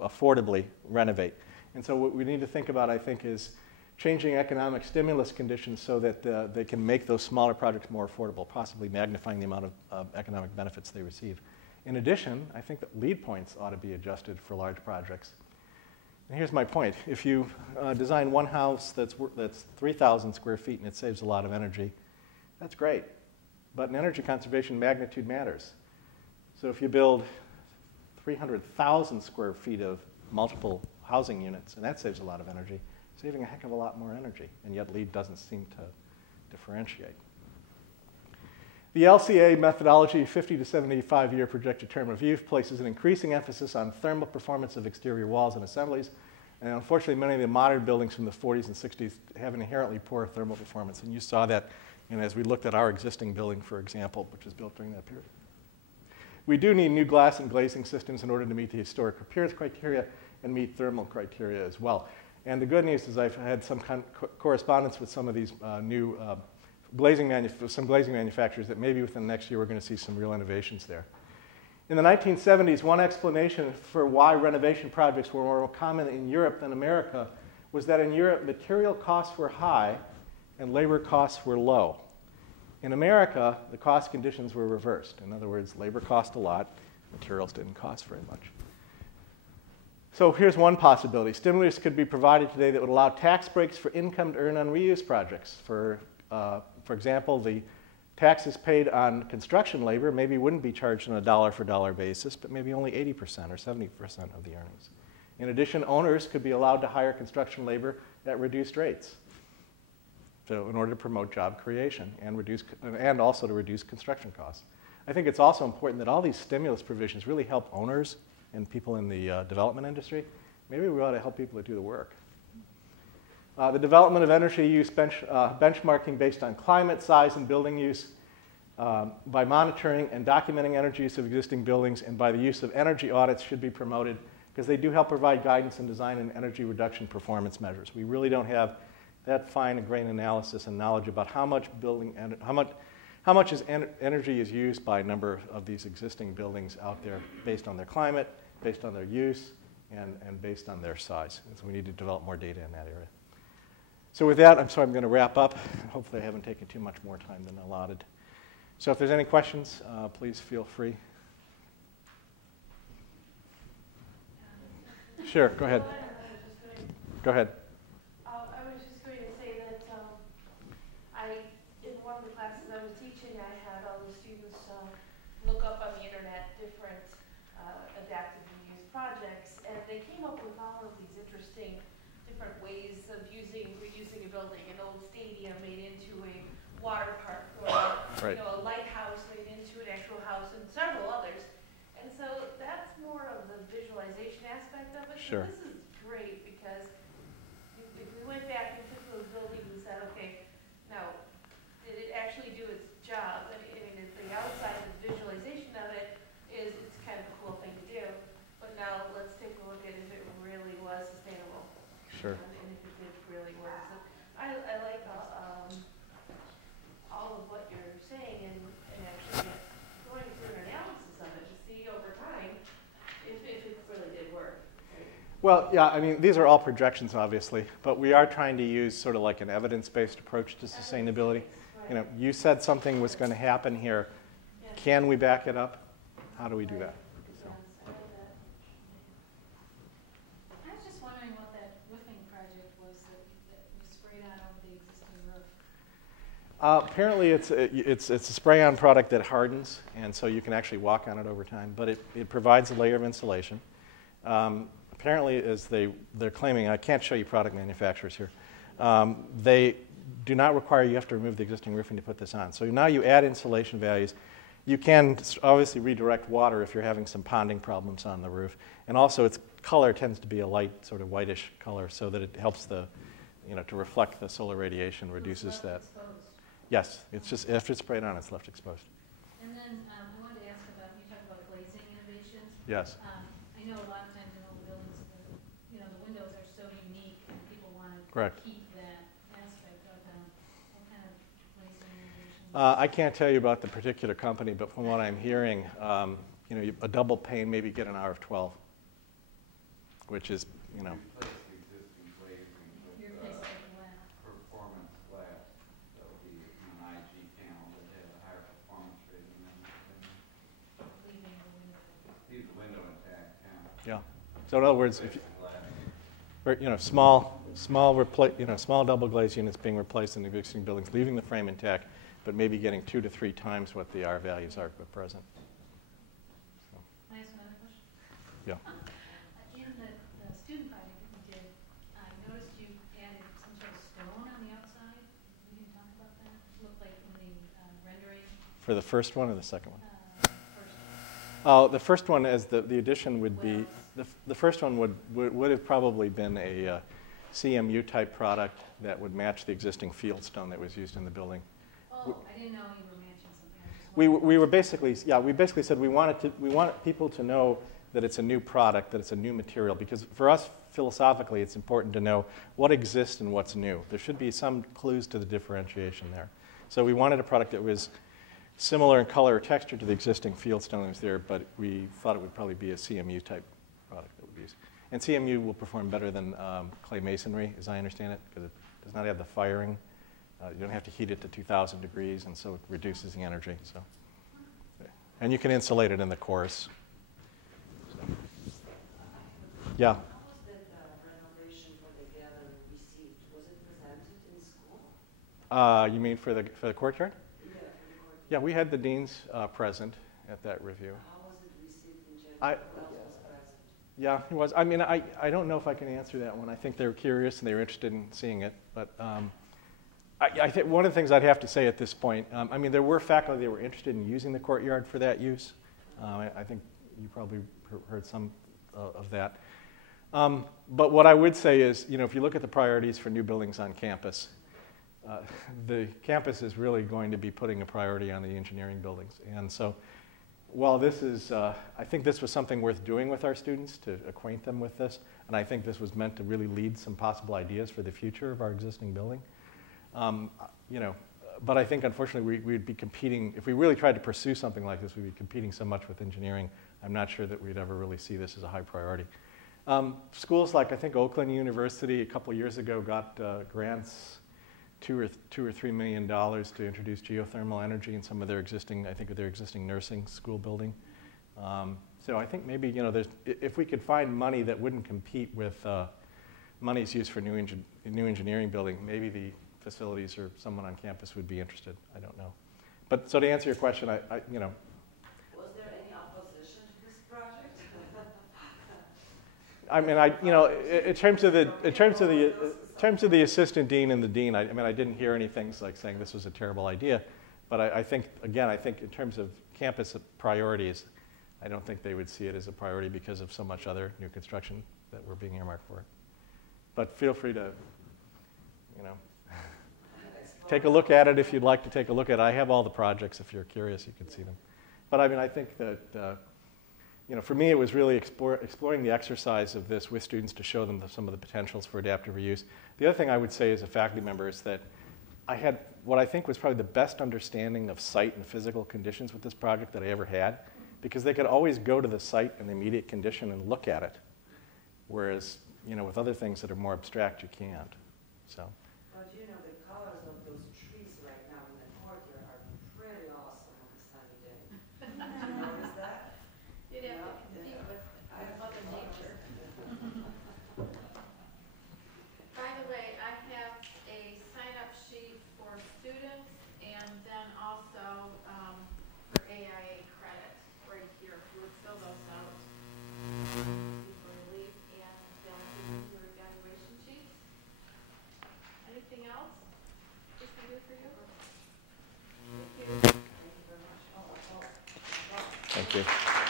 affordably renovate. And so what we need to think about, I think, is changing economic stimulus conditions so that they can make those smaller projects more affordable, possibly magnifying the amount of economic benefits they receive. In addition, I think that lead points ought to be adjusted for large projects. And here's my point. If you design one house that's 3,000 square feet and it saves a lot of energy, that's great. But in energy conservation, magnitude matters. So if you build 300,000 square feet of multiple housing units, and that saves a lot of energy, saving a heck of a lot more energy, and yet LEED doesn't seem to differentiate. The LCA methodology, 50 to 75-year projected term of use, places an increasing emphasis on thermal performance of exterior walls and assemblies. And unfortunately, many of the modern buildings from the 40s and 60s have an inherently poor thermal performance. And you saw that as we looked at our existing building, for example, which was built during that period. We do need new glass and glazing systems in order to meet the historic appearance criteria and meet thermal criteria as well. And the good news is I've had some correspondence with some of these new glazing manufacturers that maybe within the next year we're going to see some real innovations there. In the 1970s, one explanation for why renovation projects were more common in Europe than America was that in Europe, material costs were high and labor costs were low. In America, the cost conditions were reversed. In other words, labor cost a lot, materials didn't cost very much. So here's one possibility. Stimulus could be provided today that would allow tax breaks for income to earn on reuse projects. For example, the taxes paid on construction labor maybe wouldn't be charged on a dollar-for-dollar basis, but maybe only 80% or 70% of the earnings. In addition, owners could be allowed to hire construction labor at reduced rates. So in order to promote job creation and also to reduce construction costs. I think it's also important that all these stimulus provisions really help owners and people in the development industry. Maybe we ought to help people that do the work. The development of energy use benchmarking based on climate, size, and building use by monitoring and documenting energy use of existing buildings and by the use of energy audits should be promoted because they do help provide guidance in design and energy reduction performance measures. We really don't have that fine a grain analysis and knowledge about how much energy is used by a number of these existing buildings out there based on their climate, based on their use, and based on their size. And so we need to develop more data in that area. So with that, I'm going to wrap up. Hopefully I haven't taken too much more time than allotted. So if there's any questions, please feel free. Sure, go ahead. Go ahead. I was just going to say that in one of the classes I was teaching, I had all the students look up on the internet different adaptive reuse projects, and they came up with all of these interesting different ways of reusing a building, an old stadium made into a water park, or right. A lighthouse made into an actual house, and several others. And so that's more of the visualization aspect of it. Sure. So this is great because if we went back and took those buildings and said, okay, now, did it actually do its job? I mean, the outside of the visualization of it it's kind of a cool thing to do. But now let's take a look at if it really was sustainable. Sure. And if it did really work. So I like all of what you're saying and actually going through an analysis of it to see over time if it really did work. Right? Well, yeah, I mean, these are all projections, obviously, but we are trying to use sort of like an evidence-based approach to sustainability. Right. You know, you said something was going to happen here. Yeah. Can we back it up? How do we do that? So. I was just wondering what that roofing project was that you sprayed on over the existing roof. Apparently, it's a spray-on product that hardens, and so you can actually walk on it over time. But it provides a layer of insulation. Apparently, as they're claiming, I can't show you product manufacturers here. They do not require you have to remove the existing roofing to put this on. So now you add insulation values. You can obviously redirect water if you're having some ponding problems on the roof. And also, its color tends to be a light, sort of whitish color, so that it helps to reflect the solar radiation, reduces that. Exposed. Yes, it's just after it's sprayed on, it's left exposed. And then I wanted to ask about, you talked about glazing innovations. Yes. I know a lot of times in old buildings, the windows are so unique and people want to Correct. keep that aspect of them. What kind of glazing innovations? I can't tell you about the particular company, but from what I'm hearing, a double pane maybe get an R of 12, which is, Replace the existing glazing with Your place like glass. performance glass. That would be an IG panel that has a higher performance rating than Leaving the window. leave the window intact. Yeah. yeah. So in other words, if small double glazed units being replaced in the existing buildings, leaving the frame intact, but maybe getting 2 to 3 times what the R values are at present. So, Can I ask another question? yeah. In the student project that we did, I noticed you added some sort of stone on the outside. We didn't talk about that. It looked like in the rendering. For the first one or the second one? First. Oh, the first one, as the addition would be, the first one would have probably been a CMU type product that would match the existing field stone that was used in the building. Oh, I didn't know you were matching something. We were basically, we basically said we want people to know that it's a new product, that it's a new material, because for us, philosophically, it's important to know what exists and what's new. There should be some clues to the differentiation there. So we wanted a product that was similar in color or texture to the existing field stone that was there, but we thought it would probably be a CMU type product that would be used. And CMU will perform better than clay masonry, as I understand it, because it does not have the firing You don't have to heat it to 2,000 degrees, and so it reduces the energy. So, and you can insulate it in the cores. So. Yeah. How was that renovation for the gallery received? Was it presented in school? You mean for the courtyard? Yeah, for the courtyard. Yeah, we had the deans present at that review. How was it received in general? Who else was present? Yeah, he was. I mean, I don't know if I can answer that one. I think they were curious and they were interested in seeing it. But I think one of the things I'd have to say at this point, I mean, there were faculty that were interested in using the courtyard for that use. I think you probably heard some of that. But what I would say is, you know, if you look at the priorities for new buildings on campus, the campus is really going to be putting a priority on the engineering buildings. And so while this is, I think this was something worth doing with our students to acquaint them with this, and I think this was meant to really lead some possible ideas for the future of our existing building. You know, but I think unfortunately we'd be competing, if we really tried to pursue something like this, we'd be competing so much with engineering. I'm not sure that we'd ever really see this as a high priority. Schools like I think Oakland University a couple years ago got grants, $2 or $3 million to introduce geothermal energy in some of their existing, I think, their existing nursing school building. So I think maybe, you know, if we could find money that wouldn't compete with monies used for new engineering building, maybe the facilities or someone on campus would be interested. I don't know. But so to answer your question, you know. Was there any opposition to this project? I mean, you know, in terms of the assistant dean and the dean, I mean, I didn't hear anything like saying this was a terrible idea. But I think, again, I think in terms of campus priorities, I don't think they would see it as a priority because of so much other new construction that we're being earmarked for. But feel free to, you know, take a look at it if you'd like to take a look at it. I have all the projects. If you're curious, you can see them. But I mean, I think that, you know, for me, it was really exploring the exercise of this with students to show them some of the potentials for adaptive reuse. The other thing I would say as a faculty member is that I had what I think was probably the best understanding of site and physical conditions with this project that I ever had, because they could always go to the site in the immediate condition and look at it, whereas, you know, with other things that are more abstract, you can't. So. But you know, the colors of those trees right now in the courtyard are pretty awesome on a sunny day. Did you notice that? You'd have to compete with Mother Nature. By the way, I have a sign-up sheet for students and then also for AIA credit right here. You would fill those out before you leave, and they'll give you your evaluation sheets. Anything else we can do for you? Thank you. Thank you.